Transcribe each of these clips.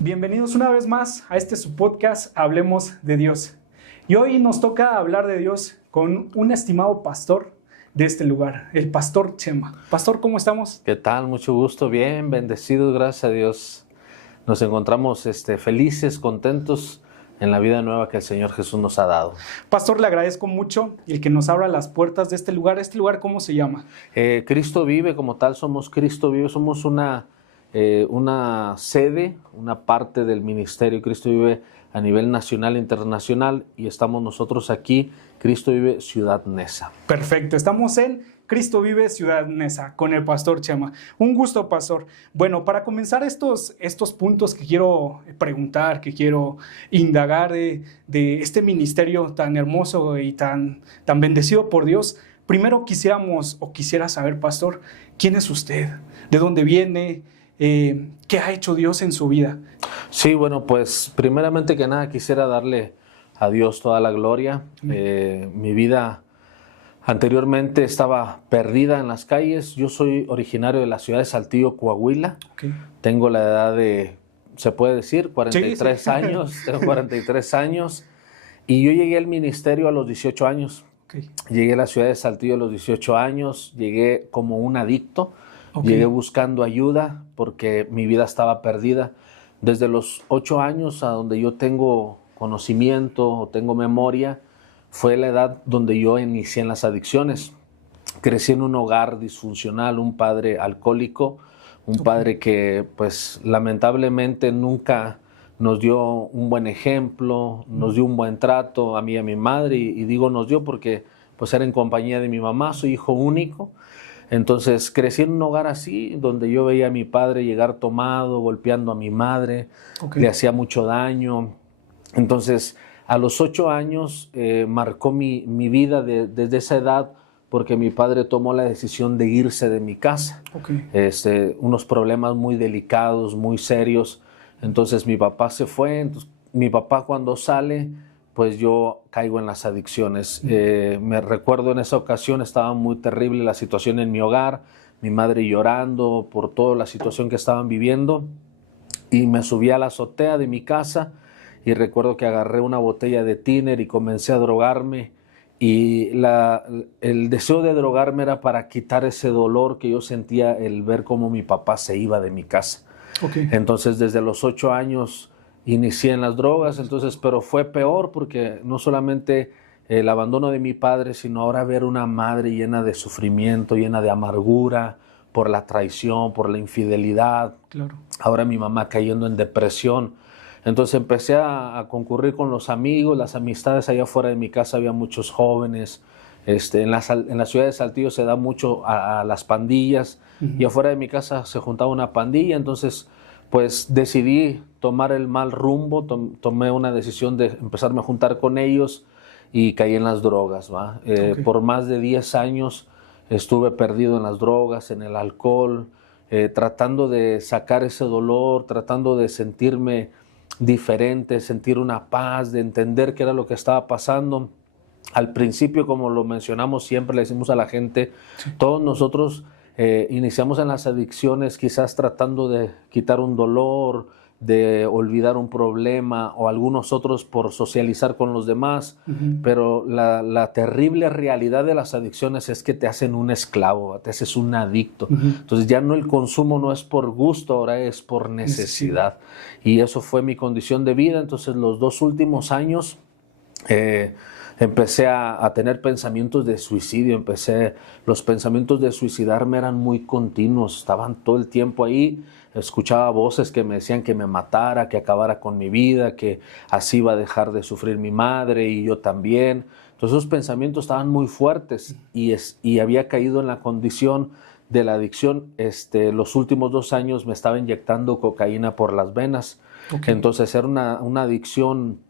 Bienvenidos una vez más a este su podcast Hablemos de Dios. Y hoy nos toca hablar de Dios con un estimado pastor de este lugar, el pastor Chema. Pastor, ¿cómo estamos? ¿Qué tal? Mucho gusto, bien, bendecidos, gracias a Dios. Nos encontramos felices, contentos en la vida nueva que el Señor Jesús nos ha dado. Pastor, le agradezco mucho el que nos abra las puertas de este lugar. ¿Este lugar cómo se llama? Cristo Vive, como tal, somos Cristo Vive, somos una sede, una parte del ministerio Cristo Vive a nivel nacional e internacional, y estamos nosotros aquí, Cristo Vive Ciudad Neza. Perfecto, estamos en Cristo Vive Ciudad Neza con el pastor Chema. Un gusto, pastor. Bueno, para comenzar estos puntos que quiero preguntar, que quiero indagar de este ministerio tan hermoso y tan bendecido por Dios, primero quisiera saber, pastor, ¿quién es usted? ¿De dónde viene? ¿Qué ha hecho Dios en su vida? Sí, bueno, pues primeramente que nada quisiera darle a Dios toda la gloria. Mi vida anteriormente estaba perdida en las calles. Yo soy originario de la ciudad de Saltillo, Coahuila. Okay. Tengo la edad de, se puede decir, 43 sí. años. Tengo 43 años. Y yo llegué al ministerio a los 18 años. Okay. Llegué a la ciudad de Saltillo a los 18 años. Llegué como un adicto. Okay. Llegué buscando ayuda porque mi vida estaba perdida. Desde los 8 años a donde yo tengo conocimiento o tengo memoria, fue la edad donde yo inicié en las adicciones. Crecí en un hogar disfuncional, un padre alcohólico, un padre que pues lamentablemente nunca nos dio un buen ejemplo, nos dio un buen trato a mí y a mi madre, y digo nos dio porque pues era en compañía de mi mamá, soy hijo único. Entonces crecí en un hogar así, donde yo veía a mi padre llegar tomado, golpeando a mi madre, le hacía mucho daño. Entonces a los 8 años marcó mi vida desde esa edad, porque mi padre tomó la decisión de irse de mi casa. Unos problemas muy delicados, muy serios. Entonces mi papá se fue. Entonces, mi papá cuando sale, pues yo caigo en las adicciones. Me recuerdo en esa ocasión estaba muy terrible la situación en mi hogar, mi madre llorando por toda la situación que estaban viviendo, y me subí a la azotea de mi casa y recuerdo que agarré una botella de tiner y comencé a drogarme, y el deseo de drogarme era para quitar ese dolor que yo sentía el ver cómo mi papá se iba de mi casa. Entonces desde los 8 años inicié en las drogas, pero fue peor porque no solamente el abandono de mi padre, sino ahora ver una madre llena de sufrimiento, llena de amargura por la traición, por la infidelidad. Claro. Ahora mi mamá cayendo en depresión. Entonces empecé a concurrir con los amigos, las amistades. Allá afuera de mi casa había muchos jóvenes. En la ciudad de Saltillo se da mucho a las pandillas, y afuera de mi casa se juntaba una pandilla. Entonces pues decidí tomar el mal rumbo, tomé una decisión de empezarme a juntar con ellos y caí en las drogas. Por más de 10 años estuve perdido en las drogas, en el alcohol, tratando de sacar ese dolor, tratando de sentirme diferente, sentir una paz, de entender qué era lo que estaba pasando. Al principio, como lo mencionamos siempre, le decimos a la gente, todos nosotros iniciamos en las adicciones quizás tratando de quitar un dolor, de olvidar un problema, o algunos otros por socializar con los demás, pero la terrible realidad de las adicciones es que te hacen un esclavo, te haces un adicto. Entonces ya no, el consumo no es por gusto, ahora es por necesidad. Y eso fue mi condición de vida. Entonces los 2 últimos años empecé a tener pensamientos de suicidio. Los pensamientos de suicidarme eran muy continuos, estaban todo el tiempo ahí. Escuchaba voces que me decían que me matara, que acabara con mi vida, que así iba a dejar de sufrir mi madre y yo también. Entonces esos pensamientos estaban muy fuertes, y había caído en la condición de la adicción. Los últimos 2 años me estaba inyectando cocaína por las venas. Entonces era una adicción.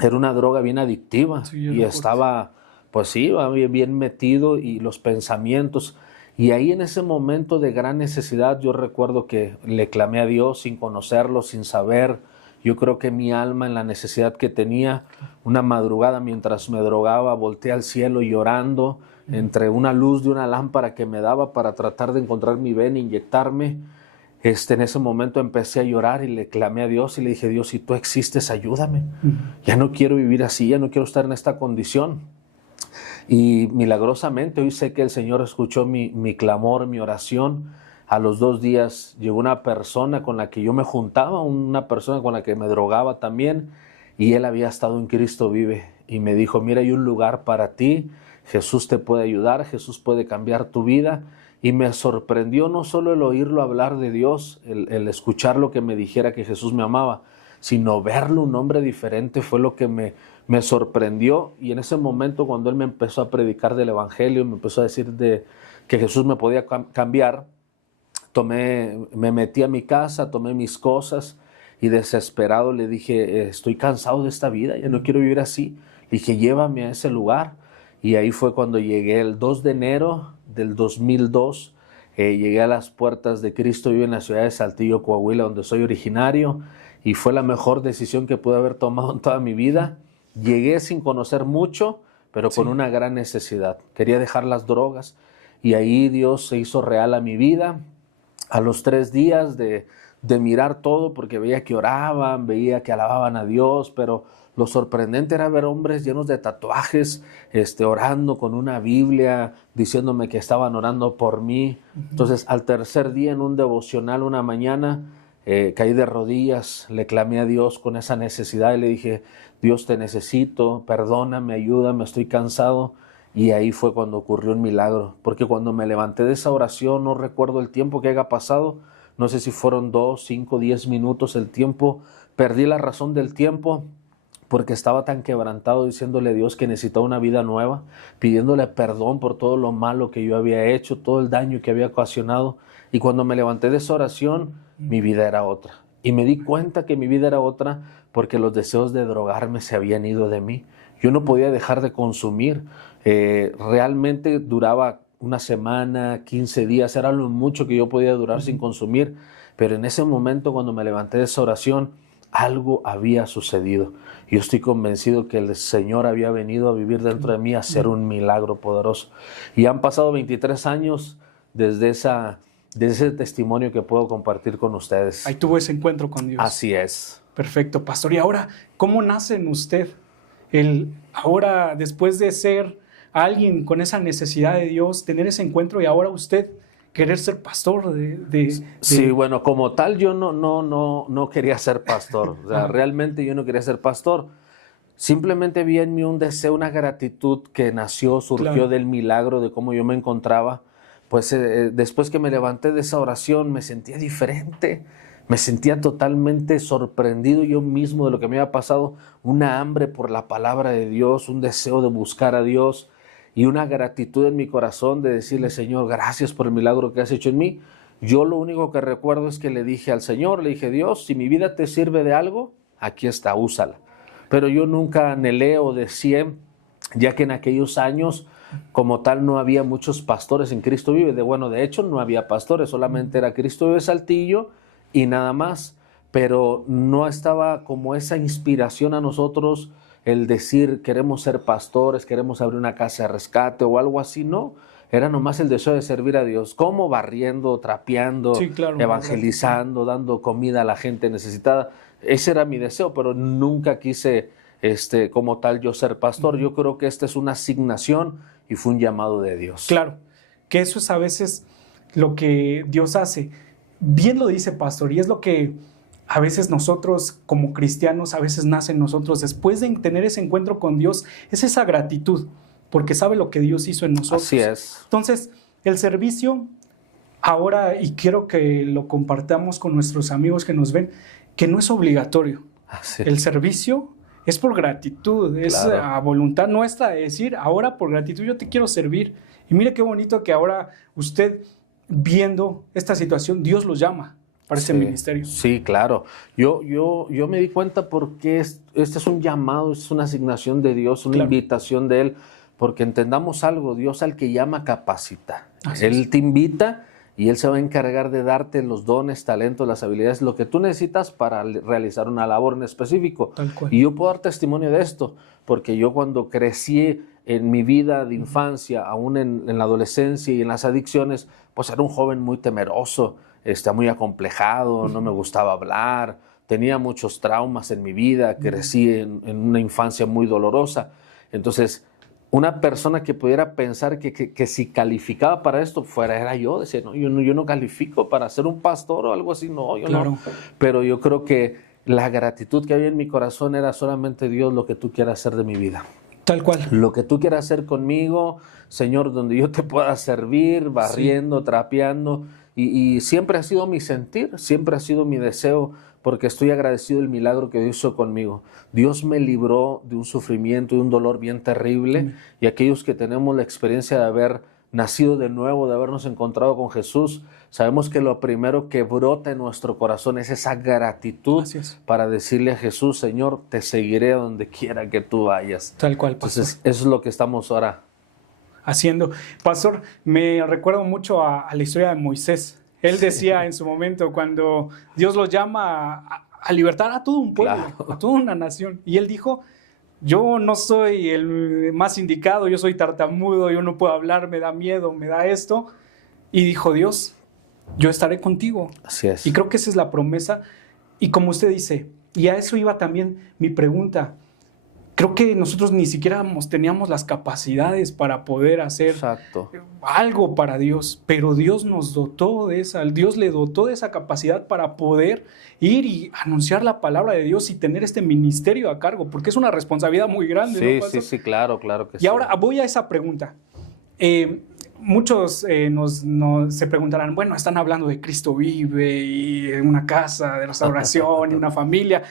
Era una droga bien adictiva, y estaba, pues sí, bien metido, y los pensamientos. Y ahí en ese momento de gran necesidad, yo recuerdo que le clamé a Dios sin conocerlo, sin saber. Yo creo que mi alma, en la necesidad que tenía, una madrugada mientras me drogaba, volteé al cielo llorando entre una luz de una lámpara que me daba para tratar de encontrar mi vena e inyectarme. en ese momento empecé a llorar y le clamé a Dios y le dije, Dios, si tú existes, ayúdame. Ya no quiero vivir así, ya no quiero estar en esta condición. Y milagrosamente hoy sé que el Señor escuchó mi clamor, mi oración. A los 2 días llegó una persona con la que yo me juntaba, una persona con la que me drogaba también, y él había estado en Cristo Vive. Y me dijo, mira, hay un lugar para ti, Jesús te puede ayudar, Jesús puede cambiar tu vida. Y me sorprendió no solo el oírlo hablar de Dios, el escuchar lo que me dijera que Jesús me amaba, sino verlo un hombre diferente fue lo que me sorprendió. Y en ese momento, cuando él me empezó a predicar del Evangelio, me empezó a decir que Jesús me podía cambiar, me metí a mi casa, tomé mis cosas y desesperado le dije, estoy cansado de esta vida, ya no quiero vivir así. Le dije, llévame a ese lugar. Y ahí fue cuando llegué el 2 de enero del 2002. Llegué a las puertas de Cristo Vive en la ciudad de Saltillo, Coahuila, donde soy originario, y fue la mejor decisión que pude haber tomado en toda mi vida. Llegué sin conocer mucho, pero con una gran necesidad. Quería dejar las drogas, y ahí Dios se hizo real a mi vida. A los 3 días de mirar todo, porque veía que oraban, veía que alababan a Dios, pero lo sorprendente era ver hombres llenos de tatuajes, orando con una Biblia, diciéndome que estaban orando por mí. Entonces, al 3er día, en un devocional, una mañana, caí de rodillas, le clamé a Dios con esa necesidad y le dije, Dios, te necesito, perdóname, ayúdame, estoy cansado. Y ahí fue cuando ocurrió un milagro, porque cuando me levanté de esa oración, no recuerdo el tiempo que haya pasado, no sé si fueron 2, 5, 10 minutos el tiempo, perdí la razón del tiempo, porque estaba tan quebrantado diciéndole a Dios que necesitaba una vida nueva, pidiéndole perdón por todo lo malo que yo había hecho, todo el daño que había ocasionado. Y cuando me levanté de esa oración, mi vida era otra. Y me di cuenta que mi vida era otra porque los deseos de drogarme se habían ido de mí. Yo no podía dejar de consumir. Realmente duraba una semana, 15 días, era lo mucho que yo podía durar sin consumir. Pero en ese momento, cuando me levanté de esa oración, algo había sucedido. Yo estoy convencido que el Señor había venido a vivir dentro de mí a hacer un milagro poderoso. Y han pasado 23 años desde ese testimonio que puedo compartir con ustedes. Ahí tuvo ese encuentro con Dios. Así es. Perfecto, pastor. Y ahora, ¿cómo nace en usted ahora, después de ser alguien con esa necesidad de Dios, tener ese encuentro y ahora usted querer ser pastor Sí, bueno, como tal yo no quería ser pastor, o sea, realmente yo no quería ser pastor. Simplemente vi en mí un deseo, una gratitud que surgió del milagro de cómo yo me encontraba. Pues después que me levanté de esa oración me sentía diferente, me sentía totalmente sorprendido yo mismo de lo que me había pasado, una hambre por la palabra de Dios, un deseo de buscar a Dios, y una gratitud en mi corazón de decirle, Señor, gracias por el milagro que has hecho en mí. Yo lo único que recuerdo es que le dije al Señor, le dije, Dios, si mi vida te sirve de algo, aquí está, úsala. Pero yo nunca anhelé o deseé, ya que en aquellos años, como tal, no había muchos pastores en Cristo Vive. De hecho, no había pastores, solamente era Cristo Vive Saltillo y nada más. Pero no estaba como esa inspiración a nosotros, el decir queremos ser pastores, queremos abrir una casa de rescate o algo así, no. Era nomás el deseo de servir a Dios, como barriendo, trapeando, sí, claro, evangelizando, dando comida a la gente necesitada. Ese era mi deseo, pero nunca quise como tal yo ser pastor. Yo creo que esta es una asignación y fue un llamado de Dios. Claro, que eso es a veces lo que Dios hace. Bien lo dice, pastor, y es lo que a veces nosotros como cristianos, a veces nace en nosotros después de tener ese encuentro con Dios, es esa gratitud, porque sabe lo que Dios hizo en nosotros. Así es. Entonces, el servicio ahora, y quiero que lo compartamos con nuestros amigos que nos ven, que no es obligatorio. Así. El servicio es por gratitud, es a voluntad nuestra de decir, ahora por gratitud yo te quiero servir. Y mire qué bonito que ahora usted, viendo esta situación, Dios los llama para ese ministerio. Sí, claro. Yo me di cuenta porque este es un llamado, es una asignación de Dios, una invitación de Él, porque entendamos algo, Dios al que llama capacita. Él te invita y Él se va a encargar de darte los dones, talentos, las habilidades, lo que tú necesitas para realizar una labor en específico. Y yo puedo dar testimonio de esto, porque yo cuando crecí en mi vida de infancia, aún en la adolescencia y en las adicciones, pues era un joven muy temeroso. muy acomplejado, no me gustaba hablar, tenía muchos traumas en mi vida, crecí en una infancia muy dolorosa. Entonces, una persona que pudiera pensar que si calificaba para esto era yo, decía, no, yo no califico para ser un pastor o algo así, no, yo no. Pero yo creo que la gratitud que había en mi corazón era solamente Dios, lo que tú quieras hacer de mi vida. Tal cual. Lo que tú quieras hacer conmigo, Señor, donde yo te pueda servir, barriendo, trapeando. Y siempre ha sido mi sentir, siempre ha sido mi deseo, porque estoy agradecido del milagro que Dios hizo conmigo. Dios me libró de un sufrimiento y un dolor bien terrible. Y aquellos que tenemos la experiencia de haber nacido de nuevo, de habernos encontrado con Jesús, sabemos que lo primero que brota en nuestro corazón es esa gratitud para decirle a Jesús, Señor, te seguiré a donde quiera que tú vayas. Tal cual, pastor. Entonces, eso es lo que estamos ahora haciendo. Pastor, me recuerdo mucho a la historia de Moisés. Él decía en su momento, cuando Dios lo llama a libertar a todo un pueblo, a toda una nación, y él dijo, yo no soy el más indicado, yo soy tartamudo, yo no puedo hablar, me da miedo, me da esto. Y dijo Dios, yo estaré contigo. Así es. Y creo que esa es la promesa. Y como usted dice, y a eso iba también mi pregunta, creo que nosotros ni siquiera teníamos las capacidades para poder hacer algo para Dios, pero Dios nos dotó de esa, Dios le dotó de esa capacidad para poder ir y anunciar la palabra de Dios y tener este ministerio a cargo, porque es una responsabilidad muy grande. Sí, ¿no, pastor? sí, claro que sí. Y ahora voy a esa pregunta. Muchos se preguntarán, bueno, están hablando de Cristo vive y una casa de restauración y una familia.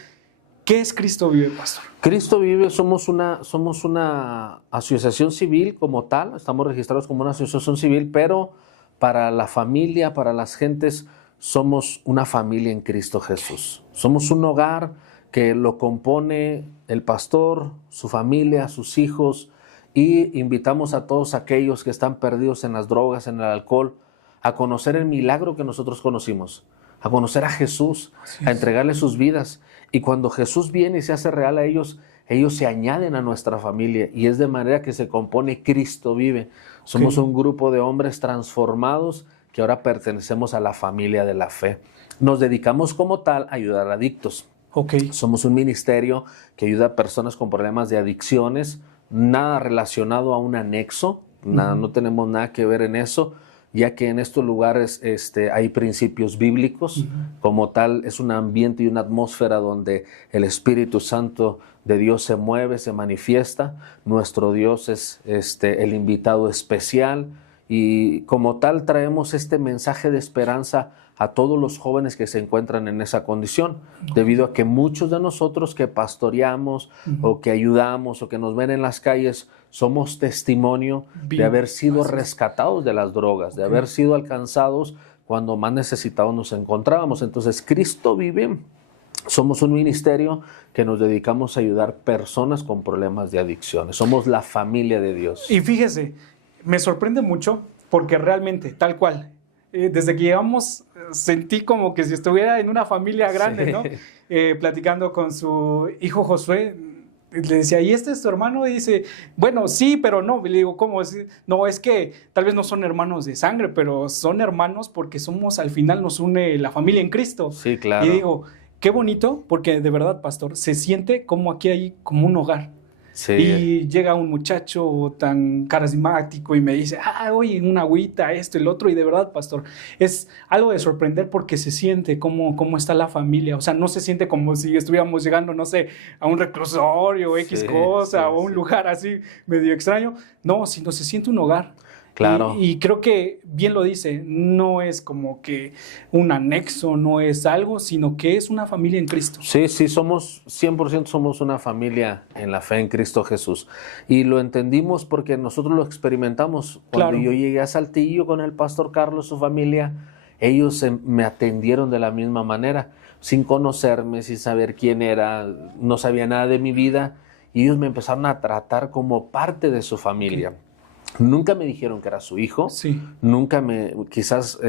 ¿Qué es Cristo Vive, pastor? Cristo Vive somos una asociación civil como tal, estamos registrados como una asociación civil, pero para la familia, para las gentes, somos una familia en Cristo Jesús. Somos un hogar que lo compone el pastor, su familia, sus hijos, y invitamos a todos aquellos que están perdidos en las drogas, en el alcohol, a conocer el milagro que nosotros conocimos, a conocer a Jesús, a entregarle sus vidas. Y cuando Jesús viene y se hace real a ellos, ellos se añaden a nuestra familia. Y es de manera que se compone Cristo Vive. Somos un grupo de hombres transformados que ahora pertenecemos a la familia de la fe. Nos dedicamos como tal a ayudar a adictos. Somos un ministerio que ayuda a personas con problemas de adicciones, nada relacionado a un anexo, no tenemos nada que ver en eso, ya que en estos lugares hay principios bíblicos. Como tal, es un ambiente y una atmósfera donde el Espíritu Santo de Dios se mueve, se manifiesta. Nuestro Dios es el invitado especial, y como tal traemos este mensaje de esperanza a todos los jóvenes que se encuentran en esa condición, debido a que muchos de nosotros que pastoreamos o que ayudamos o que nos ven en las calles, somos testimonio de haber sido rescatados de las drogas, de haber sido alcanzados cuando más necesitados nos encontrábamos. Entonces, Cristo Vive, somos un ministerio que nos dedicamos a ayudar personas con problemas de adicciones. Somos la familia de Dios. Y fíjese, me sorprende mucho porque realmente, tal cual, desde que llegamos sentí como que si estuviera en una familia grande, ¿no? Platicando con su hijo Josué, le decía, ¿y este es tu hermano? Y dice, bueno, sí, pero no. Le digo, ¿cómo? No, es que tal vez no son hermanos de sangre, pero son hermanos porque al final nos une la familia en Cristo. Sí, claro. Y digo, qué bonito, porque de verdad, pastor, se siente como aquí hay como un hogar. Sí. Y llega un muchacho tan carismático y me dice, oye, una agüita, esto y el otro. Y de verdad, pastor, es algo de sorprender porque se siente cómo está la familia. O sea, no se siente como si estuviéramos llegando, no sé, a un reclusorio, X cosa, o a un lugar así medio extraño. No, sino se siente un hogar. Claro. Y creo que bien lo dice, no es como que un anexo, no es algo, sino que es una familia en Cristo. Sí, somos 100% somos una familia en la fe en Cristo Jesús. Y lo entendimos porque nosotros lo experimentamos. Cuando yo llegué a Saltillo con el pastor Carlos, su familia, ellos me atendieron de la misma manera, sin conocerme, sin saber quién era, no sabía nada de mi vida, y ellos me empezaron a tratar como parte de su familia. Nunca me dijeron que era su hijo, nunca quizás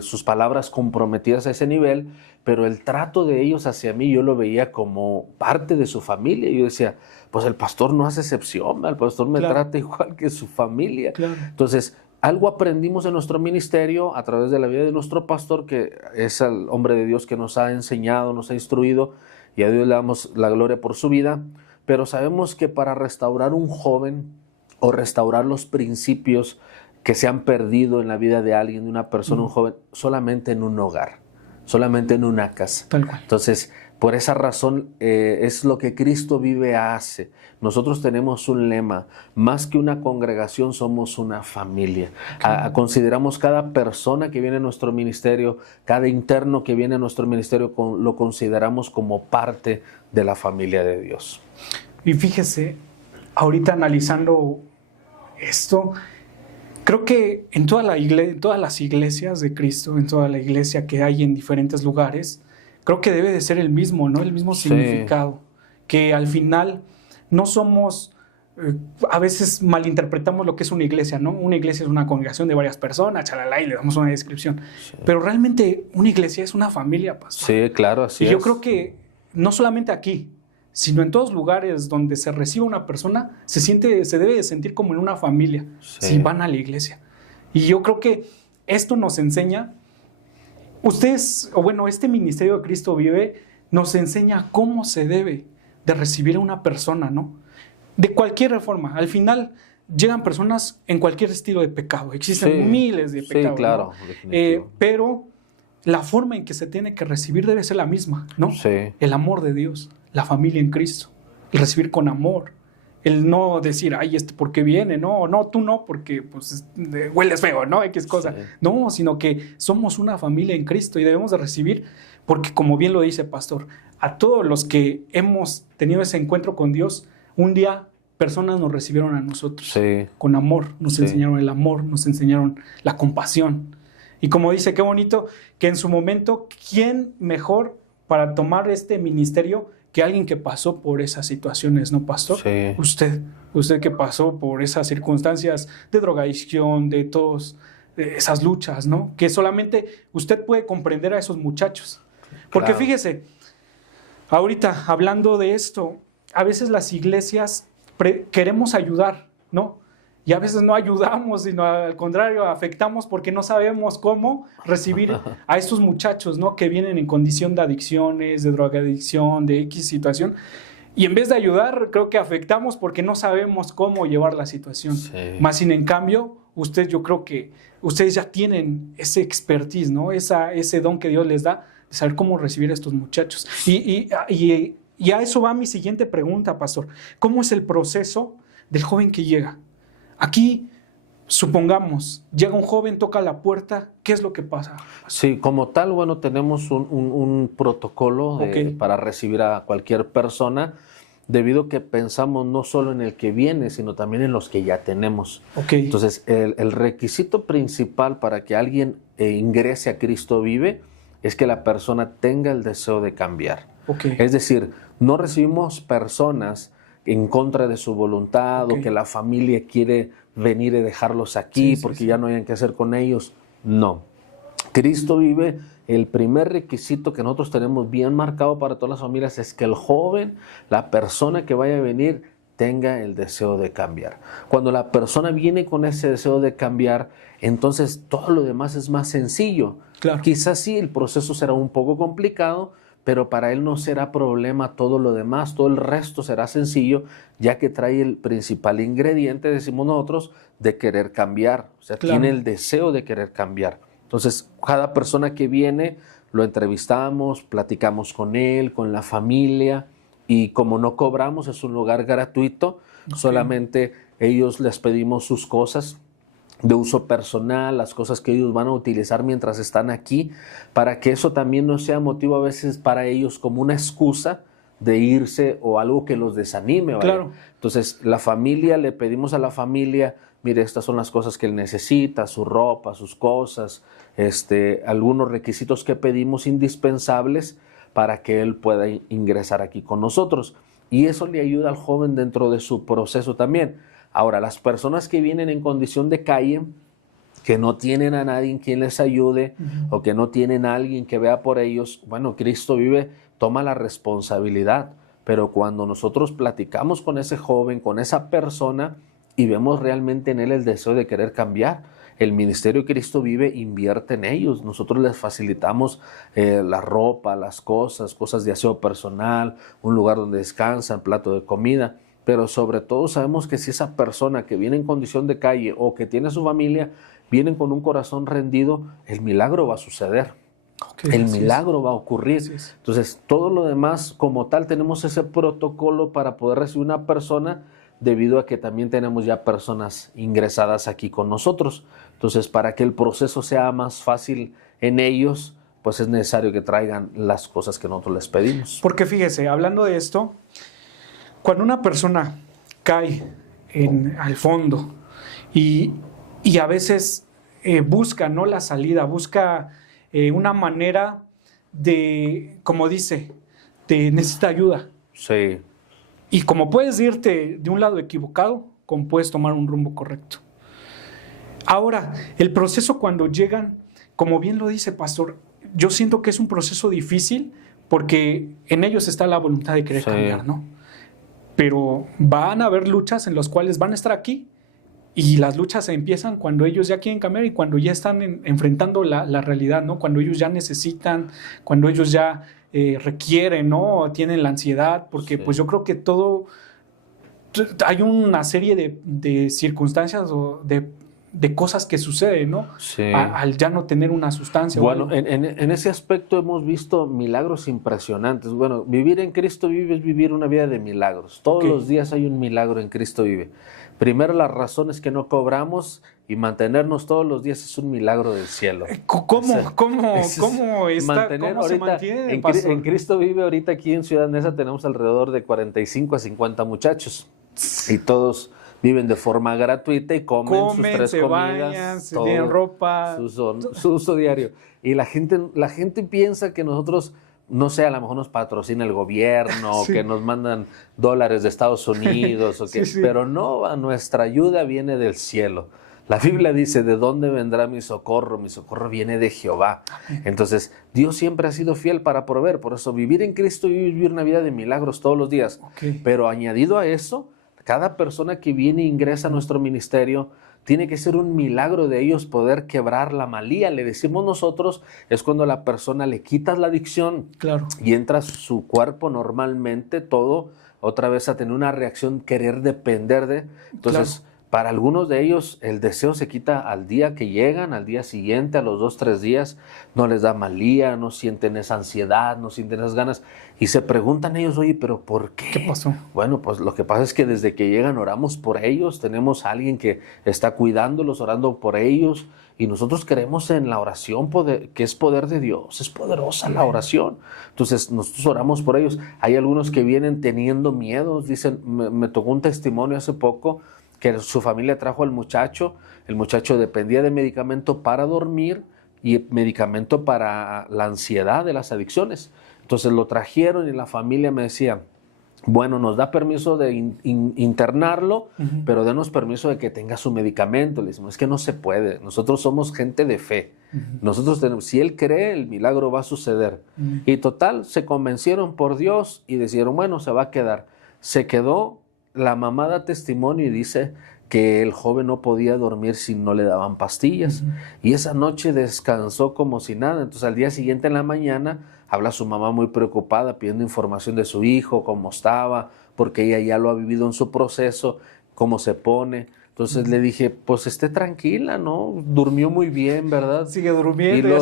sus palabras comprometidas a ese nivel, pero el trato de ellos hacia mí yo lo veía como parte de su familia. Yo decía, pues el pastor no hace excepción, el pastor me trata igual que su familia. Entonces, algo aprendimos en nuestro ministerio a través de la vida de nuestro pastor, que es el hombre de Dios que nos ha enseñado, nos ha instruido, y a Dios le damos la gloria por su vida. Pero sabemos que para restaurar un joven o restaurar los principios que se han perdido en la vida de alguien, de una persona, un joven, solamente en un hogar, solamente en una casa. Tal cual. Entonces, por esa razón es lo que Cristo Vive hace. Nosotros tenemos un lema: más que una congregación, somos una familia. Consideramos cada persona que viene a nuestro ministerio, cada interno que viene a nuestro ministerio, lo consideramos como parte de la familia de Dios. Y fíjese, ahorita analizando esto, creo que en todas las iglesias de Cristo, en toda la iglesia que hay en diferentes lugares, creo que debe de ser el mismo, ¿no? El mismo significado. Que al final no somos, a veces malinterpretamos lo que es una iglesia, ¿no? Una iglesia es una congregación de varias personas, chalala, y le damos una descripción. Sí. Pero realmente una iglesia es una familia, pastor. Sí, claro, así es. Y yo creo que no solamente aquí, sino en todos lugares donde se recibe una persona, se debe de sentir como en una familia, si van a la iglesia. Y yo creo que esto nos enseña, este ministerio de Cristo Vive nos enseña cómo se debe de recibir a una persona, ¿no? De cualquier forma. Al final llegan personas en cualquier estilo de pecado. Existen miles de pecados. Sí, claro. ¿No? Pero la forma en que se tiene que recibir debe ser la misma, ¿no? Sí. El amor de Dios, la familia en Cristo, el recibir con amor, el no decir, ay, ¿por qué viene? No, tú no, porque pues, hueles feo, ¿no? X cosa. Sí. No, sino que somos una familia en Cristo y debemos de recibir, porque como bien lo dice Pastor, a todos los que hemos tenido ese encuentro con Dios, un día personas nos recibieron a nosotros con amor, nos enseñaron el amor, nos enseñaron la compasión. Y como dice, qué bonito que en su momento, ¿quién mejor para tomar este ministerio que alguien que pasó por esas situaciones, ¿no, Pastor? Sí. Usted que pasó por esas circunstancias de drogadicción, de todas esas luchas, ¿no? Que solamente usted puede comprender a esos muchachos. Porque claro, fíjese, ahorita hablando de esto, a veces las iglesias queremos ayudar, ¿no? Y a veces no ayudamos, sino al contrario, afectamos porque no sabemos cómo recibir a estos muchachos, ¿no? Que vienen en condición de adicciones, de drogadicción, de X situación. Y en vez de ayudar, creo que afectamos porque no sabemos cómo llevar la situación. Sí. Más sin en cambio, yo creo que ustedes ya tienen ese expertise, ¿no? Ese don que Dios les da de saber cómo recibir a estos muchachos. Y a eso va mi siguiente pregunta, Pastor. ¿Cómo es el proceso del joven que llega? Aquí, supongamos, llega un joven, toca la puerta, ¿qué es lo que pasa? Sí, como tal, bueno, tenemos un protocolo para recibir a cualquier persona, debido a que pensamos no solo en el que viene, sino también en los que ya tenemos. Entonces, el requisito principal para que alguien ingrese a Cristo Vive es que la persona tenga el deseo de cambiar. Es decir, no recibimos personas en contra de su voluntad o que la familia quiere venir y dejarlos aquí porque ya no hayan que hacer con ellos. No. Cristo Vive, el primer requisito que nosotros tenemos bien marcado para todas las familias es que el joven, la persona que vaya a venir, tenga el deseo de cambiar. Cuando la persona viene con ese deseo de cambiar, entonces todo lo demás es más sencillo. Claro. Quizás sí, el proceso será un poco complicado, pero para él no será problema todo lo demás, todo el resto será sencillo, ya que trae el principal ingrediente, decimos nosotros, de querer cambiar. O sea, tiene el deseo de querer cambiar. Entonces, cada persona que viene, lo entrevistamos, platicamos con él, con la familia, y como no cobramos, es un lugar gratuito, solamente ellos les pedimos sus cosas de uso personal, las cosas que ellos van a utilizar mientras están aquí, para que eso también no sea motivo a veces para ellos como una excusa de irse o algo que los desanime. ¿Vale? Claro. Entonces, la familia, le pedimos a la familia, mire, estas son las cosas que él necesita, su ropa, sus cosas, algunos requisitos que pedimos indispensables para que él pueda ingresar aquí con nosotros. Y eso le ayuda al joven dentro de su proceso también. Ahora, las personas que vienen en condición de calle, que no tienen a nadie quien les ayude o que no tienen a alguien que vea por ellos, bueno, Cristo Vive toma la responsabilidad, pero cuando nosotros platicamos con ese joven, con esa persona y vemos realmente en él el deseo de querer cambiar, el ministerio Cristo Vive invierte en ellos. Nosotros les facilitamos la ropa, las cosas de aseo personal, un lugar donde descansan, plato de comida. Pero sobre todo sabemos que si esa persona que viene en condición de calle o que tiene su familia, vienen con un corazón rendido, el milagro va a suceder. El milagro va a ocurrir. Entonces, todo lo demás, como tal, tenemos ese protocolo para poder recibir una persona, debido a que también tenemos ya personas ingresadas aquí con nosotros. Entonces, para que el proceso sea más fácil en ellos, pues es necesario que traigan las cosas que nosotros les pedimos. Porque fíjese, hablando de esto, cuando una persona cae al fondo y a veces busca, ¿no?, la salida, busca una manera de, como dice, necesita ayuda. Sí. Y como puedes irte de un lado equivocado, como puedes tomar un rumbo correcto. Ahora, el proceso cuando llegan, como bien lo dice Pastor, yo siento que es un proceso difícil porque en ellos está la voluntad de querer cambiar, ¿no? Pero van a haber luchas en las cuales van a estar aquí, y las luchas empiezan cuando ellos ya quieren cambiar y cuando ya están enfrentando la realidad, ¿no? Cuando ellos ya necesitan, cuando ellos ya requieren, ¿no? Tienen la ansiedad, porque pues yo creo que hay una serie de circunstancias o de cosas que suceden, ¿no? Sí. Al ya no tener una sustancia. Bueno, en ese aspecto hemos visto milagros impresionantes. Bueno, vivir en Cristo Vive es vivir una vida de milagros. Todos los días hay un milagro en Cristo Vive. Primero, las razones que no cobramos, y mantenernos todos los días es un milagro del cielo. ¿Cómo se mantiene? En Cristo Vive, ahorita aquí en Ciudad Neza tenemos alrededor de 45 a 50 muchachos. Y todos viven de forma gratuita y comen sus 3 se comidas, bañan, se tienen ropa, su uso diario. Y la gente piensa que nosotros, no sé, a lo mejor nos patrocina el gobierno, o que nos mandan dólares de Estados Unidos, pero no, nuestra ayuda viene del cielo. La Biblia dice, ¿de dónde vendrá mi socorro? Mi socorro viene de Jehová. Entonces, Dios siempre ha sido fiel para proveer. Por eso, vivir en Cristo y vivir una vida de milagros todos los días. Pero añadido a eso, cada persona que viene e ingresa a nuestro ministerio, tiene que ser un milagro de ellos poder quebrar la malía. Le decimos nosotros, es cuando a la persona le quitas la adicción y entra su cuerpo normalmente, todo otra vez a tener una reacción, querer depender de. Entonces, para algunos de ellos el deseo se quita al día que llegan, al día siguiente, a los 2, 3 días, no les da malía, no sienten esa ansiedad, no sienten esas ganas, y se preguntan ellos, oye, ¿pero por qué? ¿Qué pasó? Bueno, pues lo que pasa es que desde que llegan oramos por ellos, tenemos a alguien que está cuidándolos, orando por ellos, y nosotros creemos en la oración, que es poder de Dios, es poderosa la oración. Entonces nosotros oramos por ellos. Hay algunos que vienen teniendo miedos, dicen, me tocó un testimonio hace poco, que su familia trajo al muchacho, el muchacho dependía de medicamento para dormir y medicamento para la ansiedad de las adicciones. Entonces lo trajeron y la familia me decía, bueno, nos da permiso de internarlo, pero denos permiso de que tenga su medicamento. Le decimos, es que no se puede, nosotros somos gente de fe. Nosotros tenemos, si él cree, el milagro va a suceder. Y total, se convencieron por Dios y decidieron, bueno, se va a quedar. Se quedó. La mamá da testimonio y dice que el joven no podía dormir si no le daban pastillas. Y esa noche descansó como si nada. Entonces al día siguiente en la mañana habla su mamá muy preocupada, pidiendo información de su hijo, cómo estaba, porque ella ya lo ha vivido en su proceso, cómo se pone. Entonces le dije, pues esté tranquila, ¿no? Durmió muy bien, ¿verdad? Sigue durmiendo.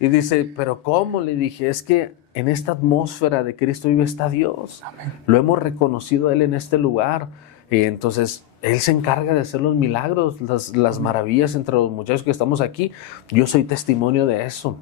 Y dice, ¿pero cómo? Le dije, es que en esta atmósfera de Cristo Vive está Dios. Amén. Lo hemos reconocido a Él en este lugar. Y entonces Él se encarga de hacer los milagros, las maravillas entre los muchachos que estamos aquí. Yo soy testimonio de eso.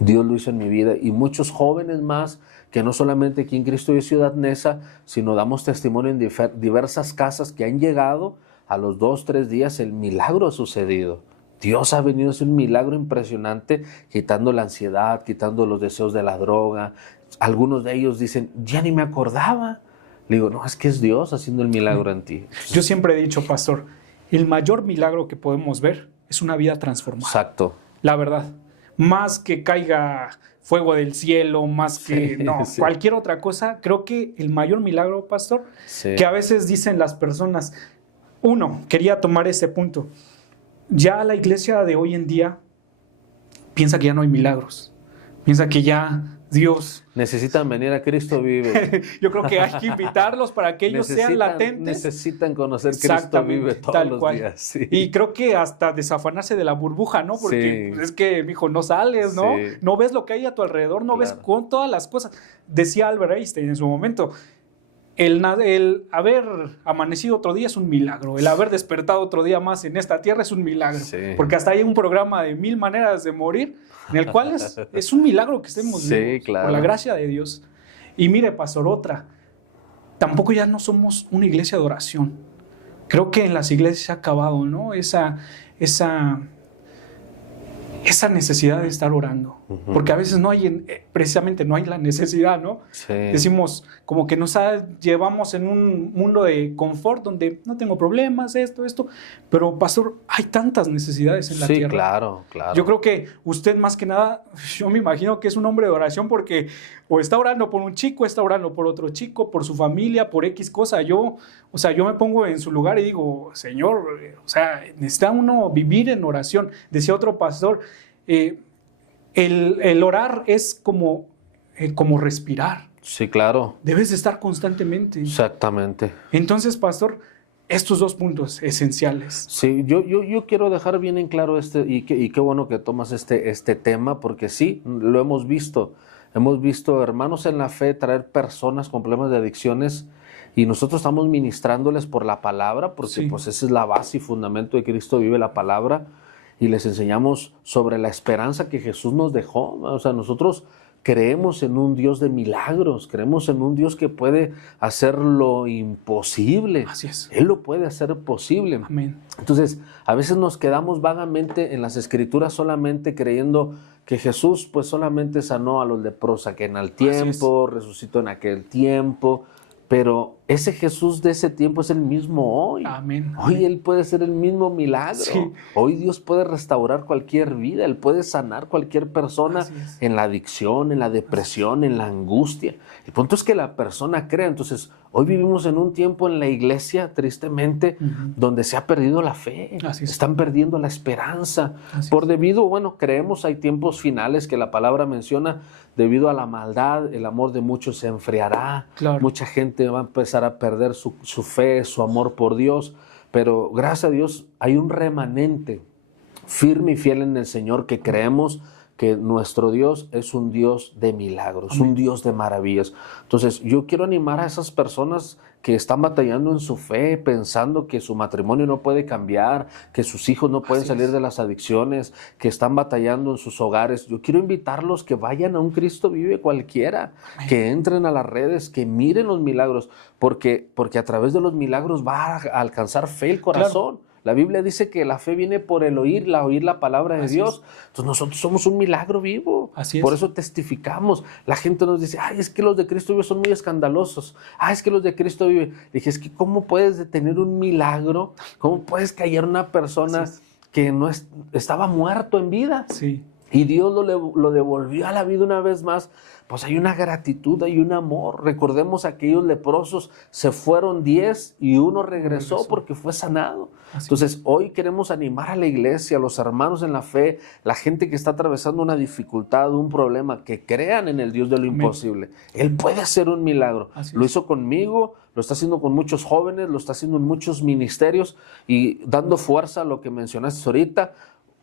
Dios lo hizo en mi vida. Y muchos jóvenes más, que no solamente aquí en Cristo Vive Ciudad Neza, sino damos testimonio en diversas casas que han llegado. A los 2, 3 días el milagro ha sucedido. Dios ha venido a hacer un milagro impresionante, quitando la ansiedad, quitando los deseos de la droga. Algunos de ellos dicen, ya ni me acordaba. Le digo, no, es que es Dios haciendo el milagro en ti. Yo siempre he dicho, pastor, el mayor milagro que podemos ver es una vida transformada. Exacto. La verdad. Más que caiga fuego del cielo, más que cualquier otra cosa. Creo que el mayor milagro, pastor, que a veces dicen las personas, quería tomar ese punto. ya la iglesia de hoy en día piensa que ya no hay milagros, piensa que ya Dios... Necesitan venir a Cristo Vive. Yo creo que hay que invitarlos para que ellos sean latentes. Necesitan conocer Cristo Vive todos los días. Sí. Y creo que hasta desafanarse de la burbuja, ¿no? Porque es que, mijo, no sales, ¿no? Sí. No ves lo que hay a tu alrededor, no ves con todas las cosas. Decía Albert Einstein en su momento, el haber amanecido otro día es un milagro. El haber despertado otro día más en esta tierra es un milagro. Sí. Porque hasta hay un programa de 1000 maneras de morir, en el cual es un milagro que estemos vivos, claro, por la gracia de Dios. Y mire, pastor, otra, tampoco ya no somos una iglesia de oración. Creo que en las iglesias se ha acabado, ¿no? Esa necesidad de estar orando. Porque a veces no hay, precisamente no hay la necesidad, ¿no? Sí. Decimos, como que nos llevamos en un mundo de confort donde no tengo problemas, esto. Pero, pastor, hay tantas necesidades en la tierra. Sí, claro. Yo creo que usted, más que nada, yo me imagino que es un hombre de oración porque o está orando por un chico, está orando por otro chico, por su familia, por X cosa. Yo me pongo en su lugar y digo, Señor, necesita uno vivir en oración. Decía otro pastor, el orar es como respirar. Sí, claro. Debes de estar constantemente. Exactamente. Entonces, pastor, estos 2 puntos esenciales. Sí, yo quiero dejar bien en claro y qué bueno que tomas este tema, porque sí, lo hemos visto. Hemos visto hermanos en la fe traer personas con problemas de adicciones y nosotros estamos ministrándoles por la palabra, porque pues esa es la base y fundamento de Cristo Vive, la palabra, y les enseñamos sobre la esperanza que Jesús nos dejó. O sea, nosotros creemos en un Dios de milagros, creemos en un Dios que puede hacer lo imposible. Así es. Él lo puede hacer posible. Amén. Entonces, a veces nos quedamos vagamente en las Escrituras solamente creyendo que Jesús pues solamente sanó a los leprosos aquel tiempo, resucitó en aquel tiempo, pero ese Jesús de ese tiempo es el mismo hoy. Amén. Hoy Él puede ser el mismo milagro. Sí. Hoy Dios puede restaurar cualquier vida. Él puede sanar cualquier persona en la adicción, en la depresión, en la angustia. El punto es que la persona crea. Entonces, hoy vivimos en un tiempo en la iglesia, tristemente, donde se ha perdido la fe. Están perdiendo la esperanza. Creemos hay tiempos finales que la palabra menciona, debido a la maldad, el amor de muchos se enfriará. Claro. Mucha gente va a empezar a perder su fe, su amor por Dios, pero gracias a Dios hay un remanente firme y fiel en el Señor que creemos que nuestro Dios es un Dios de milagros, Amén. Un Dios de maravillas. Entonces yo quiero animar a esas personas que están batallando en su fe, pensando que su matrimonio no puede cambiar, que sus hijos no pueden salir de las adicciones, que están batallando en sus hogares. Yo quiero invitarlos que vayan a un Cristo Vive cualquiera, Amén. Que entren a las redes, que miren los milagros, porque a través de los milagros va a alcanzar fe el corazón. Claro. La Biblia dice que la fe viene por el oír la palabra de Dios. Entonces nosotros somos un milagro vivo. Por eso testificamos. La gente nos dice, es que los de Cristo Vive son muy escandalosos. Es que los de Cristo Vive. Dije, es que ¿cómo puedes detener un milagro? ¿Cómo puedes callar a una persona que no estaba muerto en vida? Sí. Y Dios lo devolvió a la vida una vez más. Pues hay una gratitud, hay un amor. Recordemos aquellos leprosos, se fueron 10 y uno regresó porque fue sanado. Entonces hoy queremos animar a la iglesia, a los hermanos en la fe, la gente que está atravesando una dificultad, un problema, que crean en el Dios de lo imposible. Él puede hacer un milagro. Lo hizo conmigo, lo está haciendo con muchos jóvenes, lo está haciendo en muchos ministerios y dando fuerza a lo que mencionaste ahorita.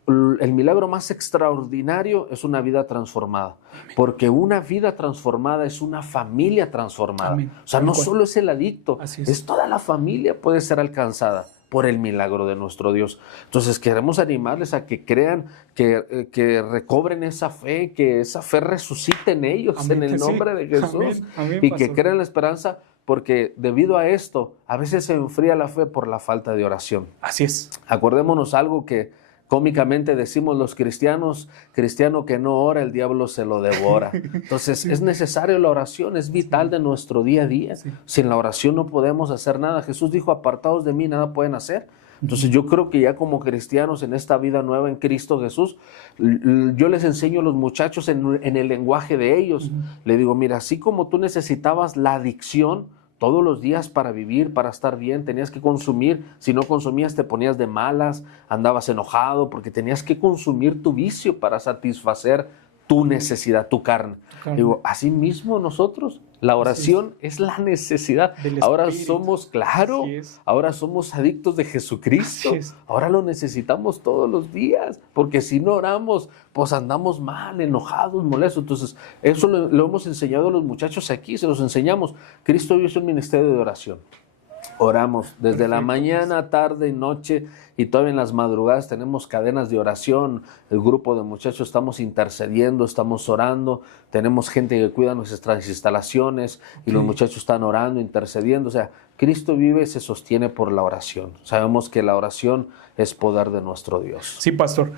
El milagro más extraordinario es una vida transformada, Amén. Porque una vida transformada es una familia transformada. Amén. O sea, no solo es el adicto, es toda la familia puede ser alcanzada por el milagro de nuestro Dios. Entonces queremos animarles a que crean, que recobren esa fe, que esa fe resucite en ellos, Amén. En el nombre de Jesús. Amén, y que crean la esperanza, porque debido a esto a veces se enfría la fe por la falta de oración. Así es. Acordémonos algo que cómicamente decimos los cristianos, cristiano que no ora, el diablo se lo devora. Entonces es necesario la oración, es vital de nuestro día a día. Sin la oración no podemos hacer nada. Jesús dijo, apartados de mí nada pueden hacer. Entonces yo creo que ya como cristianos en esta vida nueva en Cristo Jesús, yo les enseño a los muchachos en el lenguaje de ellos. Le digo, mira, así como tú necesitabas la adicción, todos los días para vivir, para estar bien, tenías que consumir. Si no consumías, te ponías de malas, andabas enojado, porque tenías que consumir tu vicio para satisfacer tu necesidad, tu carne. Digo, así mismo nosotros, la oración es la necesidad. Ahora somos, claro, ahora somos adictos de Jesucristo. Ahora lo necesitamos todos los días, porque si no oramos, pues andamos mal, enojados, molestos. Entonces, eso lo hemos enseñado a los muchachos aquí, se los enseñamos. Cristo hizo un ministerio de oración. Oramos desde la mañana, tarde y noche, y todavía en las madrugadas tenemos cadenas de oración. El grupo de muchachos estamos intercediendo, estamos orando, tenemos gente que cuida nuestras instalaciones y los muchachos están orando, intercediendo. O sea, Cristo vive y se sostiene por la oración. Sabemos que la oración es poder de nuestro Dios. Sí, pastor.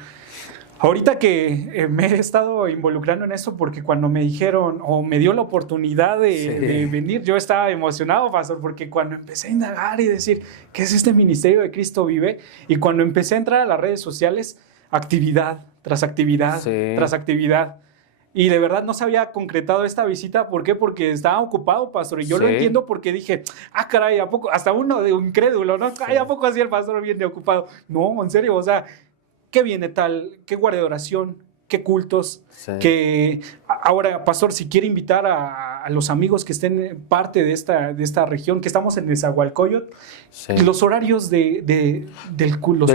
Ahorita que me he estado involucrando en eso, porque cuando me dijeron o me dio la oportunidad de venir, yo estaba emocionado, pastor, porque cuando empecé a indagar y decir, ¿qué es este ministerio de Cristo Vive? Y cuando empecé a entrar a las redes sociales, actividad tras actividad tras actividad. Y de verdad no se había concretado esta visita. ¿Por qué? Porque estaba ocupado, pastor. Y yo lo entiendo porque dije, caray, ¿a poco? Hasta uno de un incrédulo, ¿no? Ay, ¿a poco así el pastor viene ocupado? No, en serio, o sea, ¿qué viene tal? ¿Qué guardia de oración? ¿Qué cultos? Que ahora, pastor, si quiere invitar a los amigos que estén parte de esta región, que estamos en Nezahualcóyotl, los horarios del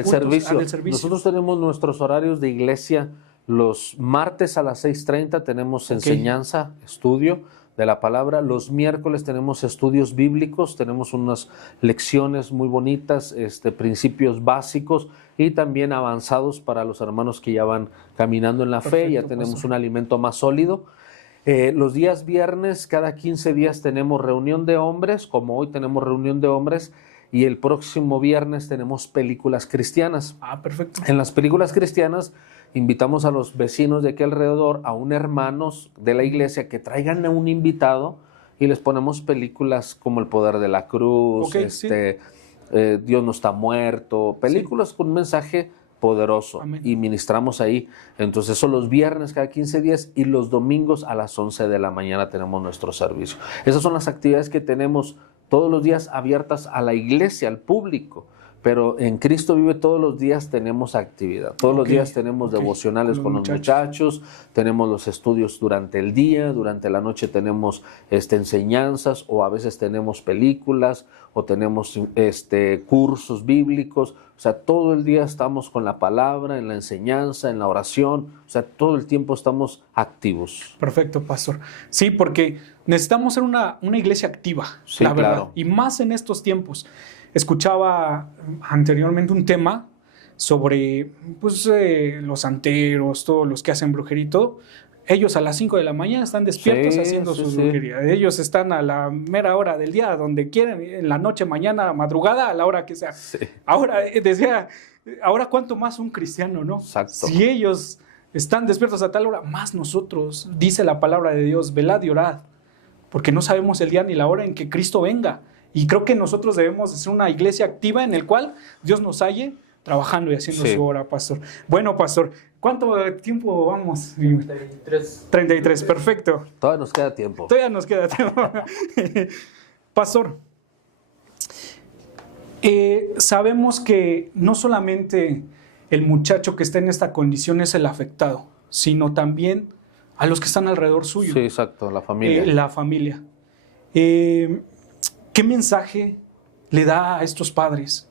servicio. Nosotros tenemos nuestros horarios de iglesia. Los martes a las 6:30 tenemos enseñanza, estudio de la palabra. Los miércoles tenemos estudios bíblicos, tenemos unas lecciones muy bonitas, principios básicos y también avanzados para los hermanos que ya van caminando en la fe. Ya tenemos un alimento más sólido. Los días viernes, cada 15 días tenemos reunión de hombres, como hoy tenemos reunión de hombres, y el próximo viernes tenemos películas cristianas. Perfecto. En las películas cristianas invitamos a los vecinos de aquí alrededor, a un hermanos de la iglesia que traigan a un invitado y les ponemos películas como El Poder de la Cruz, Dios no está muerto, películas con un mensaje poderoso. Amén. Y ministramos ahí. Entonces son los viernes cada 15 días y los domingos a las 11 de la mañana tenemos nuestro servicio. Esas son las actividades que tenemos todos los días abiertas a la iglesia, al público. Pero en Cristo Vive todos los días tenemos actividad. Todos los días tenemos devocionales con los muchachos, tenemos los estudios durante el día, durante la noche tenemos enseñanzas, o a veces tenemos películas, o tenemos cursos bíblicos. O sea, todo el día estamos con la palabra, en la enseñanza, en la oración. O sea, todo el tiempo estamos activos. Perfecto, pastor. Sí, porque necesitamos ser una iglesia activa, la verdad. Claro. Y más en estos tiempos. Escuchaba anteriormente un tema sobre los santeros, todos los que hacen brujería y todo. Ellos a las 5 de la mañana están despiertos haciendo su brujería. Ellos están a la mera hora del día, donde quieren, en la noche, mañana, madrugada, a la hora que sea. Sí. Ahora, ahora cuánto más un cristiano, ¿no? Exacto. Si ellos están despiertos a tal hora, más nosotros, dice la palabra de Dios, velad y orad, porque no sabemos el día ni la hora en que Cristo venga. Y creo que nosotros debemos ser una iglesia activa en el cual Dios nos halle trabajando y haciendo su obra, pastor. Bueno, pastor, ¿cuánto tiempo vamos? 33, perfecto. Todavía nos queda tiempo. Pastor, sabemos que no solamente el muchacho que está en esta condición es el afectado, sino también a los que están alrededor suyo. Sí, exacto, la familia. La familia. ¿Qué mensaje le da a estos padres?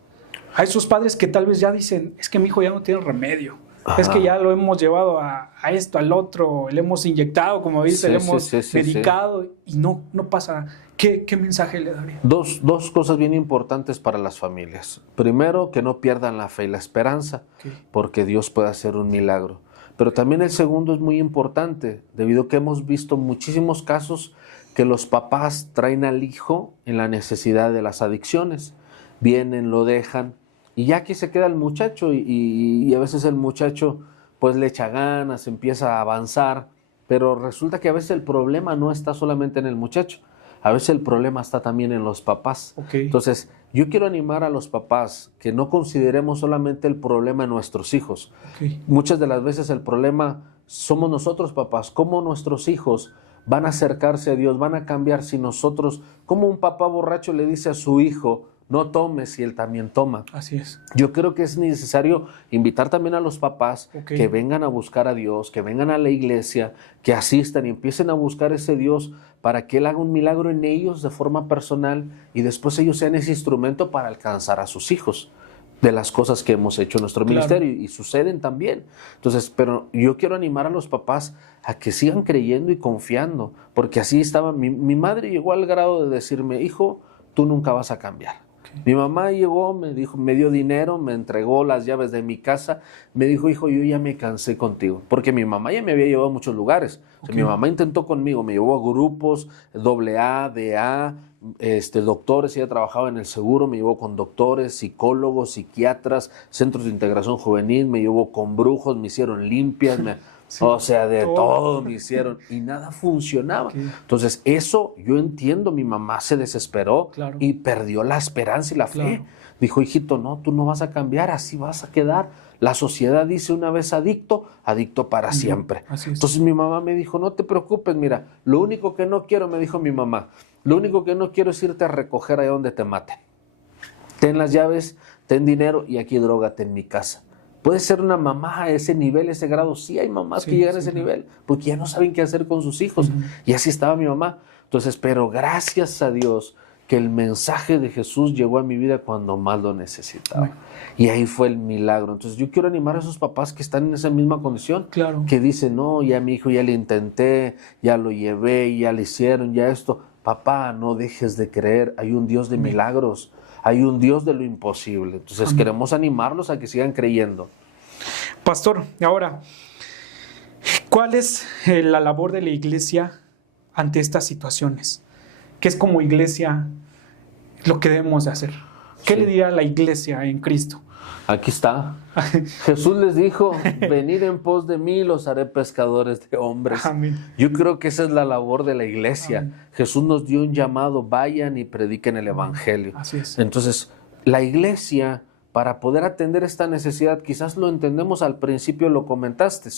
A esos padres que tal vez ya dicen, es que mi hijo ya no tiene remedio. Es que ya lo hemos llevado a esto, al otro, le hemos inyectado, como dice, le hemos medicado y no pasa. ¿Qué mensaje le daría? Dos cosas bien importantes para las familias. Primero, que no pierdan la fe y la esperanza, porque Dios puede hacer un milagro. Pero también el segundo es muy importante, debido a que hemos visto muchísimos casos que los papás traen al hijo en la necesidad de las adicciones. Vienen, lo dejan, y ya aquí se queda el muchacho, y a veces el muchacho pues le echa ganas, empieza a avanzar, pero resulta que a veces el problema no está solamente en el muchacho, a veces el problema está también en los papás. Entonces, yo quiero animar a los papás que no consideremos solamente el problema en nuestros hijos. Muchas de las veces el problema somos nosotros, papás, cómo nuestros hijos van a acercarse a Dios, van a cambiar si nosotros, como un papá borracho le dice a su hijo, no tomes, y él también toma. Así es. Yo creo que es necesario invitar también a los papás que vengan a buscar a Dios, que vengan a la iglesia, que asistan y empiecen a buscar ese Dios para que Él haga un milagro en ellos de forma personal y después ellos sean ese instrumento para alcanzar a sus hijos de las cosas que hemos hecho en nuestro ministerio y suceden también. Entonces, pero yo quiero animar a los papás a que sigan creyendo y confiando, porque así estaba, mi madre llegó al grado de decirme, hijo, tú nunca vas a cambiar. Mi mamá llegó, me dijo, me dio dinero, me entregó las llaves de mi casa, me dijo, hijo, yo ya me cansé contigo, porque mi mamá ya me había llevado a muchos lugares. O sea, mi mamá intentó conmigo, me llevó a grupos, AA, DA, doctores, ella trabajaba en el seguro, me llevó con doctores, psicólogos, psiquiatras, centros de integración juvenil, me llevó con brujos, me hicieron limpias, o sea, de todo me hicieron y nada funcionaba. Entonces, eso yo entiendo, mi mamá se desesperó y perdió la esperanza y la fe. Dijo, hijito, no, tú no vas a cambiar, así vas a quedar. La sociedad dice una vez adicto, adicto para siempre. Entonces mi mamá me dijo, no te preocupes, mira, lo único que no quiero, me dijo mi mamá, lo único que no quiero es irte a recoger allá donde te maten. Ten las llaves, ten dinero y aquí drógate en mi casa. ¿Puede ser una mamá a ese nivel, ese grado? Sí, hay mamás que llegan a ese nivel, porque ya no saben qué hacer con sus hijos. Y así estaba mi mamá. Entonces, pero gracias a Dios que el mensaje de Jesús llegó a mi vida cuando más lo necesitaba. Y ahí fue el milagro. Entonces, yo quiero animar a esos papás que están en esa misma condición, que dicen, no, ya mi hijo ya le intenté, ya lo llevé, ya le hicieron, ya esto. Papá, no dejes de creer, hay un Dios de milagros. Hay un Dios de lo imposible. Entonces queremos animarlos a que sigan creyendo. Pastor, ahora, ¿cuál es la labor de la iglesia ante estas situaciones? ¿Qué es como iglesia lo que debemos de hacer? ¿Qué le dirá la iglesia en Cristo? Aquí está. Jesús les dijo, venid en pos de mí, los haré pescadores de hombres. Amén. Yo creo que esa es la labor de la iglesia. Amén. Jesús nos dio un llamado, vayan y prediquen el evangelio. Así es. Entonces, la iglesia, para poder atender esta necesidad, quizás lo entendemos al principio, lo comentaste,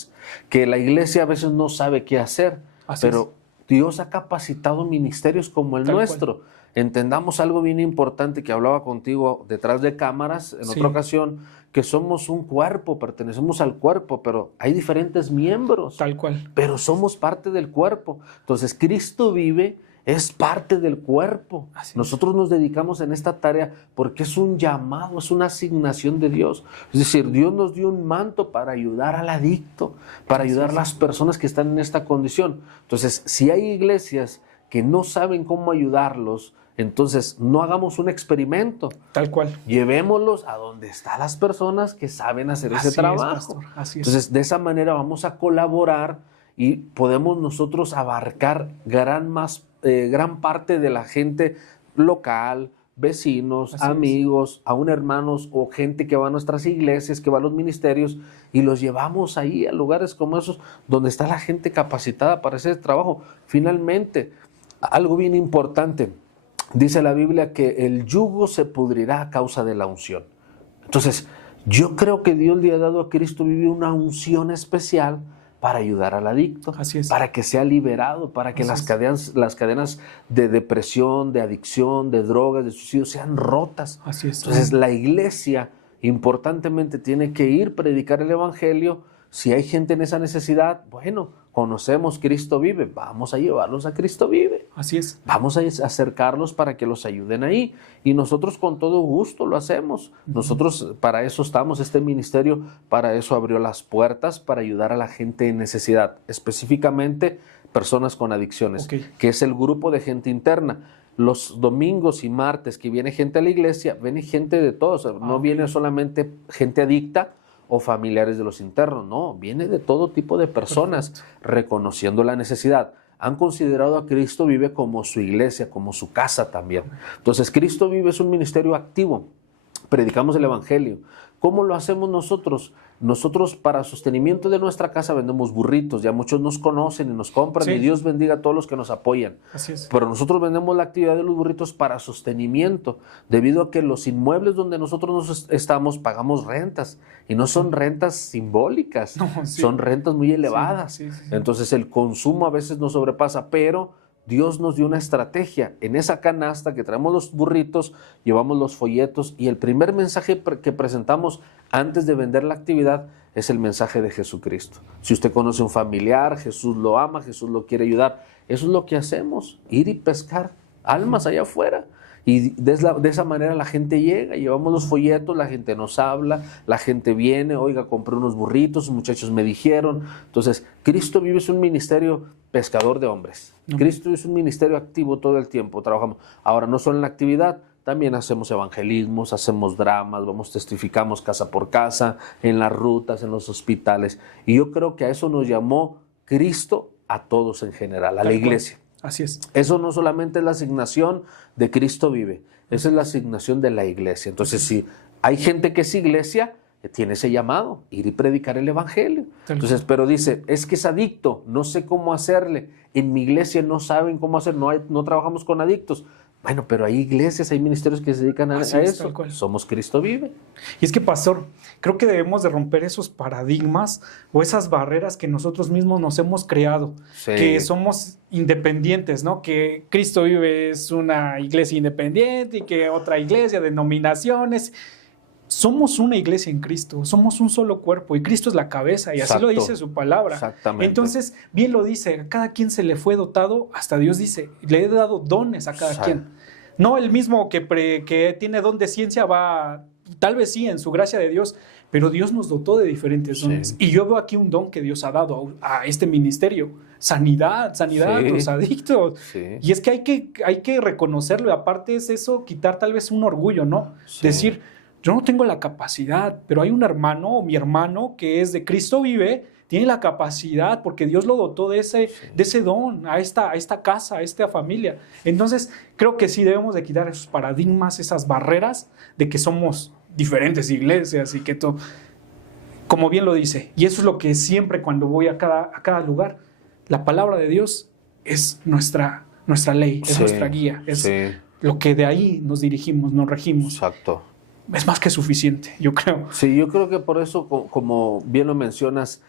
que la iglesia a veces no sabe qué hacer, pero Dios ha capacitado ministerios como el nuestro. Entendamos algo bien importante que hablaba contigo detrás de cámaras en otra ocasión, que somos un cuerpo, pertenecemos al cuerpo, pero hay diferentes miembros. Tal cual. Pero somos parte del cuerpo. Entonces, Cristo vive, es parte del cuerpo. Nosotros nos dedicamos en esta tarea porque es un llamado, es una asignación de Dios. Es decir, Dios nos dio un manto para ayudar al adicto, para ayudar a las personas que están en esta condición. Entonces, si hay iglesias que no saben cómo ayudarlos, entonces no hagamos un experimento. Tal cual. Llevémoslos a donde están las personas que saben hacer ese trabajo. Entonces, de esa manera vamos a colaborar y podemos nosotros abarcar gran parte de la gente local, vecinos, amigos, aún hermanos o gente que va a nuestras iglesias, que va a los ministerios y los llevamos ahí a lugares como esos donde está la gente capacitada para ese trabajo. Finalmente, algo bien importante, dice la Biblia que el yugo se pudrirá a causa de la unción. Entonces, yo creo que Dios le ha dado a Cristo vive una unción especial para ayudar al adicto, para que sea liberado, para que las cadenas de depresión, de adicción, de drogas, de suicidio sean rotas. Entonces, la iglesia importantemente tiene que ir a predicar el evangelio. Si hay gente en esa necesidad, bueno, conocemos Cristo vive, vamos a llevarlos a Cristo vive. Así es. Vamos a acercarlos para que los ayuden ahí. Y nosotros con todo gusto lo hacemos. Nosotros para eso estamos, este ministerio, para eso abrió las puertas, para ayudar a la gente en necesidad, específicamente personas con adicciones, que es el grupo de gente interna. Los domingos y martes que viene gente a la iglesia, viene gente de todos, no viene solamente gente adicta o familiares de los internos, no, viene de todo tipo de personas reconociendo la necesidad. Han considerado a Cristo Vive como su iglesia, como su casa también. Entonces, Cristo Vive es un ministerio activo. Predicamos el evangelio. ¿Cómo lo hacemos nosotros? nosotros para sostenimiento de nuestra casa vendemos burritos, ya muchos nos conocen y nos compran, Sí. y Dios bendiga a todos los que nos apoyan. Así es. Pero nosotros vendemos la actividad de los burritos para sostenimiento, debido a que los inmuebles donde nosotros estamos pagamos rentas, y no son rentas simbólicas, No, sí. son rentas muy elevadas. Sí, sí, sí. Entonces el consumo a veces nos sobrepasa, pero Dios nos dio una estrategia. En esa canasta que traemos los burritos, llevamos los folletos, y el primer mensaje que presentamos antes de vender la actividad es el mensaje de Jesucristo. Si usted conoce un familiar, Jesús lo ama, Jesús lo quiere ayudar. Eso es lo que hacemos, ir y pescar almas allá afuera. Y de esa manera la gente llega, llevamos los folletos, la gente nos habla, la gente viene, oiga, compré unos burritos, muchachos me dijeron. Entonces, Cristo Vive es un ministerio pescador de hombres. Cristo es un ministerio activo todo el tiempo, trabajamos. Ahora, no solo en la actividad, también hacemos evangelismos, hacemos dramas, testificamos casa por casa, en las rutas, en los hospitales. Y yo creo que a eso nos llamó Cristo a todos en general, a la iglesia. Así es. Eso no solamente es la asignación de Cristo Vive, esa es la asignación de la iglesia. Entonces, si hay gente que es iglesia, tiene ese llamado, ir y predicar el evangelio. Entonces, pero dice, es que es adicto, no sé cómo hacerle. En mi iglesia no saben cómo hacer, no trabajamos con adictos. Bueno, pero hay iglesias, hay ministerios que se dedican a eso. Somos Cristo Vive. Y es que, pastor, creo que debemos de romper esos paradigmas o esas barreras que nosotros mismos nos hemos creado, Sí. que somos independientes, ¿no? Que Cristo Vive es una iglesia independiente y que otra iglesia, denominaciones. Somos una iglesia en Cristo, somos un solo cuerpo y Cristo es la cabeza, y así lo dice su palabra. Exactamente. Entonces, bien lo dice, a cada quien se le fue dotado, hasta Dios dice, le he dado dones a cada quien. No el mismo que tiene don de ciencia va, tal vez sí, en su gracia de Dios, pero Dios nos dotó de diferentes dones. Sí. Y yo veo aquí un don que Dios ha dado a este ministerio, sanidad a los adictos. Sí. Y es que hay que reconocerlo, y aparte es eso, quitar tal vez un orgullo, ¿no? Sí. Decir, yo no tengo la capacidad, pero hay un hermano o mi hermano que es de Cristo Vive, tiene la capacidad porque Dios lo dotó de ese don a esta casa, a esta familia. Entonces, creo que sí debemos de quitar esos paradigmas, esas barreras de que somos diferentes iglesias y que todo, como bien lo dice. Y eso es lo que siempre cuando voy a cada lugar, la palabra de Dios es nuestra ley, es nuestra guía, es lo que de ahí nos dirigimos, nos regimos. Exacto. Es más que suficiente, yo creo. Sí, yo creo que por eso, como bien lo mencionas,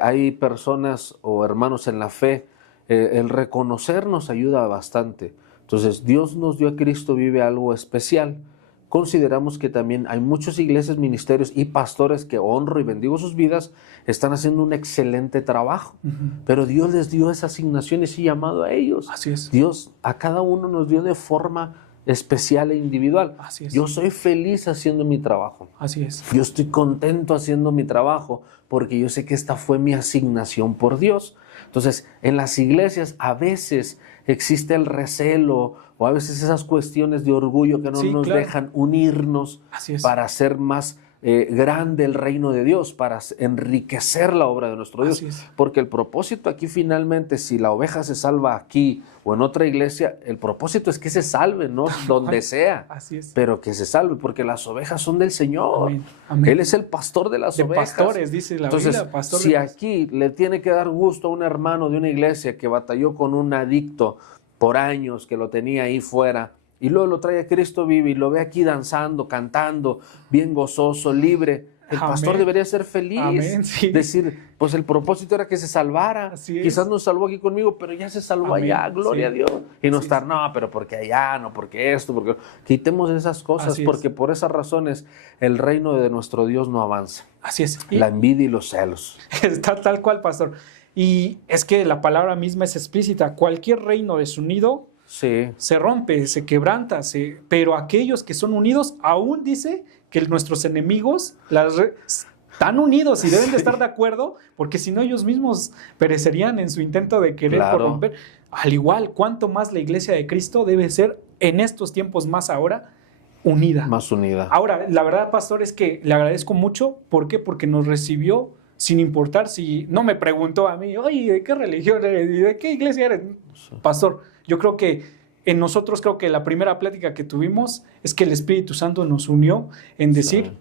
hay personas o hermanos en la fe, el reconocernos ayuda bastante. Entonces, Dios nos dio a Cristo Vive algo especial. Consideramos que también hay muchas iglesias, ministerios y pastores que honro y bendigo sus vidas, están haciendo un excelente trabajo. Pero Dios les dio esa asignación y ese llamado a ellos. Así es. Dios a cada uno nos dio de forma especial e individual. Así es. Yo soy feliz haciendo mi trabajo. Así es. Yo estoy contento haciendo mi trabajo porque yo sé que esta fue mi asignación por Dios. Entonces, en las iglesias a veces existe el recelo o a veces esas cuestiones de orgullo que no nos dejan unirnos para hacer más grande el reino de Dios, para enriquecer la obra de nuestro Dios. Porque el propósito aquí finalmente, si la oveja se salva aquí o en otra iglesia, el propósito es que se salve, no donde sea, pero que se salve, porque las ovejas son del Señor. Amén. Amén. Él es el pastor de las ovejas. Pastores, dice la Biblia, pastor. Si aquí le tiene que dar gusto a un hermano de una iglesia que batalló con un adicto por años, que lo tenía ahí fuera, y luego lo trae a Cristo Vive y lo ve aquí danzando, cantando, bien gozoso, libre. El pastor debería ser feliz. Amén, decir, pues el propósito era que se salvara. Quizás no salvó aquí conmigo, pero ya se salvó allá, gloria a Dios. Y no estar, no, pero porque allá, no, porque esto, porque... Quitemos esas cosas, porque por esas razones el reino de nuestro Dios no avanza. Así es. La envidia y los celos. Está tal cual, pastor. Y es que la palabra misma es explícita. Cualquier reino desunido se rompe, se quebranta, pero aquellos que son unidos, aún dice que nuestros enemigos están unidos y deben de estar de acuerdo, porque si no ellos mismos perecerían en su intento de querer corromper. Al igual, cuánto más la iglesia de Cristo debe ser en estos tiempos más ahora unida. Más unida. Ahora, la verdad, pastor, es que le agradezco mucho. ¿Por qué? Porque nos recibió sin importar si... No me preguntó a mí, oye, ¿de qué religión eres? ¿Y de qué iglesia eres? Pastor, yo creo que en nosotros, creo que la primera plática que tuvimos es que el Espíritu Santo nos unió en decir,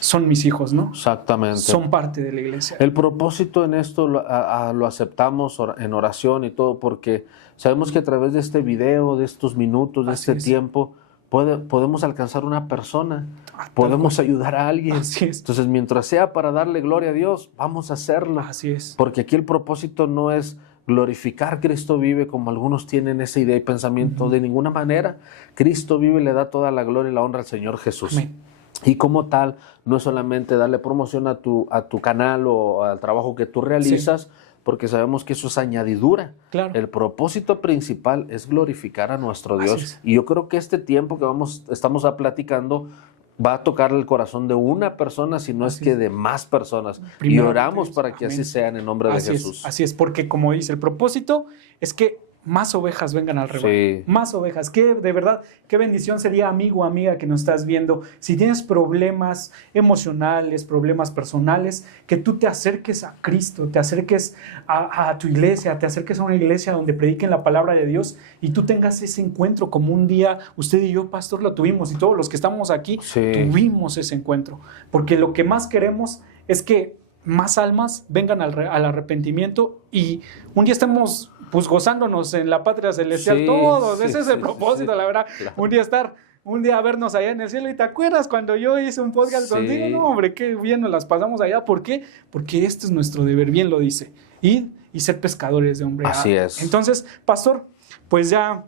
son mis hijos, ¿no? Exactamente. Son parte de la iglesia. El propósito en esto lo aceptamos en oración y todo, porque sabemos que a través de este video, de estos minutos, de Así este es. tiempo, podemos alcanzar una persona, podemos ayudar a alguien. Así es. Entonces, mientras sea para darle gloria a Dios, vamos a hacerlo. Así es. Porque aquí el propósito no es glorificar Cristo vive como algunos tienen esa idea y pensamiento. De ninguna manera. Cristo vive y le da toda la gloria y la honra al Señor Jesús. Amén. Y como tal, no es solamente darle promoción a tu canal o al trabajo que tú realizas, porque sabemos que eso es añadidura. Claro. El propósito principal es glorificar a nuestro Así Dios. es. Y yo creo que este tiempo que estamos platicando va a tocar el corazón de una persona, si no es Así que es. de más personas. Y Primeramente oramos Dios. para que Amén. así sea en el nombre de Jesús. Así es, porque como dice, el propósito es que más ovejas vengan al rebaño. Sí. Más ovejas. Que de verdad, qué bendición sería, amigo, amiga, que nos estás viendo. Si tienes problemas emocionales, problemas personales, que tú te acerques a Cristo, te acerques a tu iglesia, te acerques a una iglesia donde prediquen la palabra de Dios y tú tengas ese encuentro como un día usted y yo, pastor, lo tuvimos, y todos los que estamos aquí tuvimos ese encuentro. Porque lo que más queremos es que más almas vengan al arrepentimiento y un día estemos pues gozándonos en la patria celestial todos. Ese es el propósito, la verdad. Claro. Un día vernos allá en el cielo. ¿Y te acuerdas cuando yo hice un podcast contigo? No, hombre, qué bien nos las pasamos allá. ¿Por qué? Porque este es nuestro deber, bien lo dice. Ir y ser pescadores de hombre. Así es. Entonces, pastor, pues ya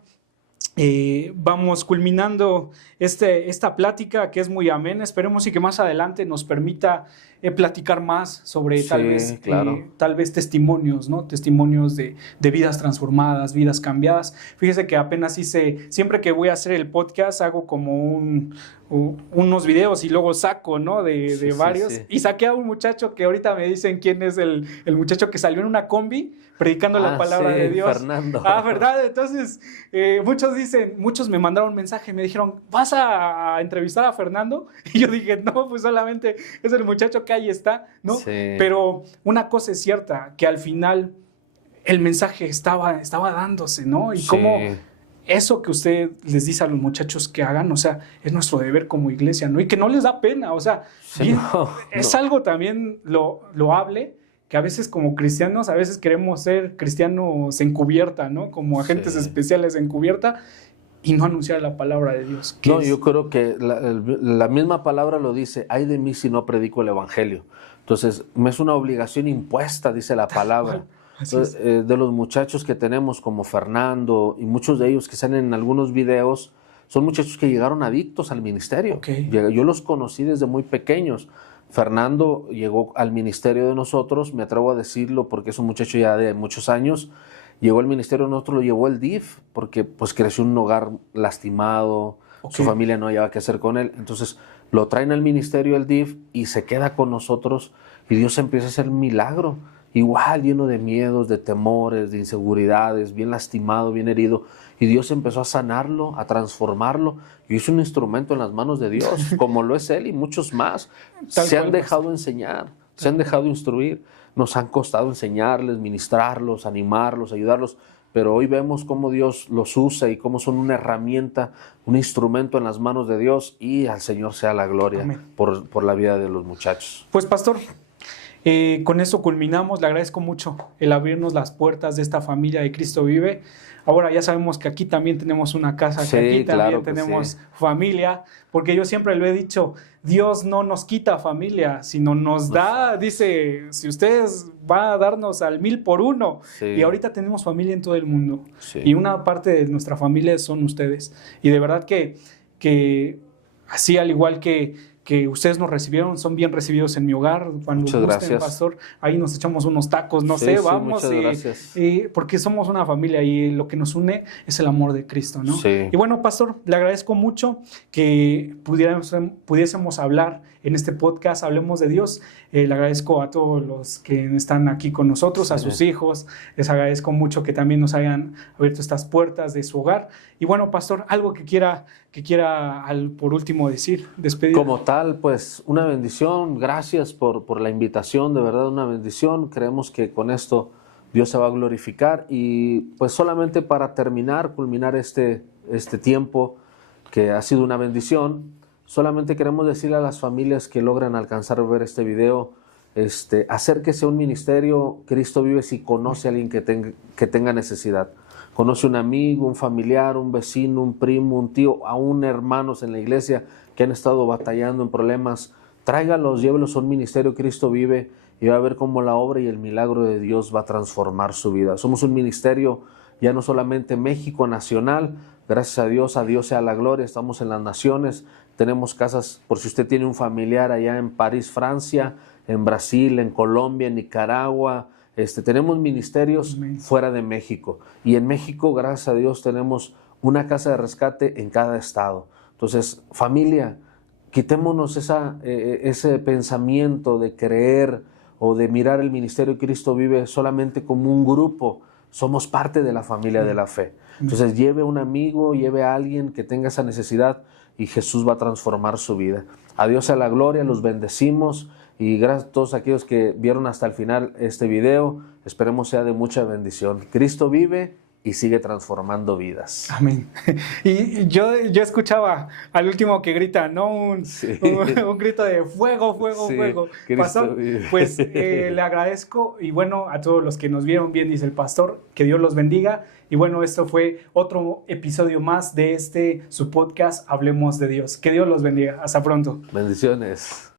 vamos culminando esta plática que es muy amena. Esperemos y que más adelante nos permita platicar más sobre tal vez testimonios, ¿no? Testimonios de vidas transformadas, vidas cambiadas. Fíjese que apenas siempre que voy a hacer el podcast hago como unos videos y luego saco, ¿no? De varios. Sí. Y saqué a un muchacho que ahorita me dicen quién es el muchacho que salió en una combi predicando la palabra de Dios. Fernando. ¿Verdad? Entonces, muchos me mandaron un mensaje, me dijeron, ¿vas a entrevistar a Fernando? Y yo dije, no, pues solamente es el muchacho que ahí está, ¿no? Sí. Pero una cosa es cierta, que al final el mensaje estaba dándose, ¿no? Y cómo eso que usted les dice a los muchachos que hagan, o sea, es nuestro deber como iglesia, ¿no? Y que no les da pena, o sea, es algo también loable, que a veces como cristianos, a veces queremos ser cristianos encubierta, ¿no? Como agentes especiales encubierta y no anunciar la palabra de Dios. No, yo creo que la misma palabra lo dice, ay de mí si no predico el evangelio. Entonces, me es una obligación impuesta, dice la palabra. De los muchachos que tenemos como Fernando y muchos de ellos que salen en algunos videos, son muchachos que llegaron adictos al ministerio. Okay. Yo los conocí desde muy pequeños. Fernando llegó al ministerio de nosotros, me atrevo a decirlo porque es un muchacho ya de muchos años. Llegó al ministerio de nosotros, lo llevó el DIF porque pues creció en un hogar lastimado, su familia no hallaba qué hacer con él. Entonces lo traen al ministerio del DIF y se queda con nosotros y Dios empieza a hacer un milagro. Igual lleno de miedos, de temores, de inseguridades, bien lastimado, bien herido. Y Dios empezó a sanarlo, a transformarlo. Y hizo un instrumento en las manos de Dios, como lo es Él y muchos más. Se han dejado enseñar, se han dejado instruir. Nos han costado enseñarles, ministrarlos, animarlos, ayudarlos. Pero hoy vemos cómo Dios los usa y cómo son una herramienta, un instrumento en las manos de Dios. Y al Señor sea la gloria por la vida de los muchachos. Pues, pastor, con eso culminamos. Le agradezco mucho el abrirnos las puertas de esta familia de Cristo Vive. Ahora ya sabemos que aquí también tenemos una casa, que aquí también tenemos familia, porque yo siempre lo he dicho, Dios no nos quita familia, sino nos da, dice, si ustedes van a darnos al 1000 por uno, y ahorita tenemos familia en todo el mundo, y una parte de nuestra familia son ustedes, y de verdad que así al igual que ustedes nos recibieron, son bien recibidos en mi hogar. Cuando muchas gracias, pastor, ahí nos echamos unos tacos, vamos, porque somos una familia y lo que nos une es el amor de Cristo, ¿no? Y bueno, pastor, le agradezco mucho que pudiésemos hablar en este podcast, Hablemos de Dios. Le agradezco a todos los que están aquí con nosotros, a sus hijos, les agradezco mucho que también nos hayan abierto estas puertas de su hogar. Y bueno, pastor, algo que quiera por último decir, despedir. Como tal, pues una bendición, gracias por la invitación, de verdad una bendición. Creemos que con esto Dios se va a glorificar y pues solamente para culminar este tiempo que ha sido una bendición, solamente queremos decirle a las familias que logran alcanzar a ver este video, acérquese a un ministerio. Cristo Vive si conoce a alguien que tenga necesidad. Conoce un amigo, un familiar, un vecino, un primo, un tío, aún hermanos en la iglesia que han estado batallando en problemas. Tráigalos, llévelos a un ministerio Cristo Vive y va a ver cómo la obra y el milagro de Dios va a transformar su vida. Somos un ministerio ya no solamente México nacional, gracias a Dios sea la gloria, estamos en las naciones, tenemos casas, por si usted tiene un familiar allá en París, Francia, en Brasil, en Colombia, en Nicaragua, tenemos ministerios fuera de México. Y en México, gracias a Dios, tenemos una casa de rescate en cada estado. Entonces, familia, quitémonos ese pensamiento de creer o de mirar el ministerio Cristo Vive solamente como un grupo. Somos parte de la familia de la fe. Entonces, lleve a un amigo, lleve a alguien que tenga esa necesidad y Jesús va a transformar su vida. A Dios sea la gloria, los bendecimos y gracias a todos aquellos que vieron hasta el final este video. Esperemos sea de mucha bendición. Cristo vive y sigue transformando vidas. Amén. Y yo escuchaba al último que grita, ¿no? Un grito de fuego, fuego, fuego. Pastor, pues le agradezco y bueno, a todos los que nos vieron bien, dice el pastor, que Dios los bendiga. Y bueno, esto fue otro episodio más de su podcast, Hablemos de Dios. Que Dios los bendiga. Hasta pronto. Bendiciones.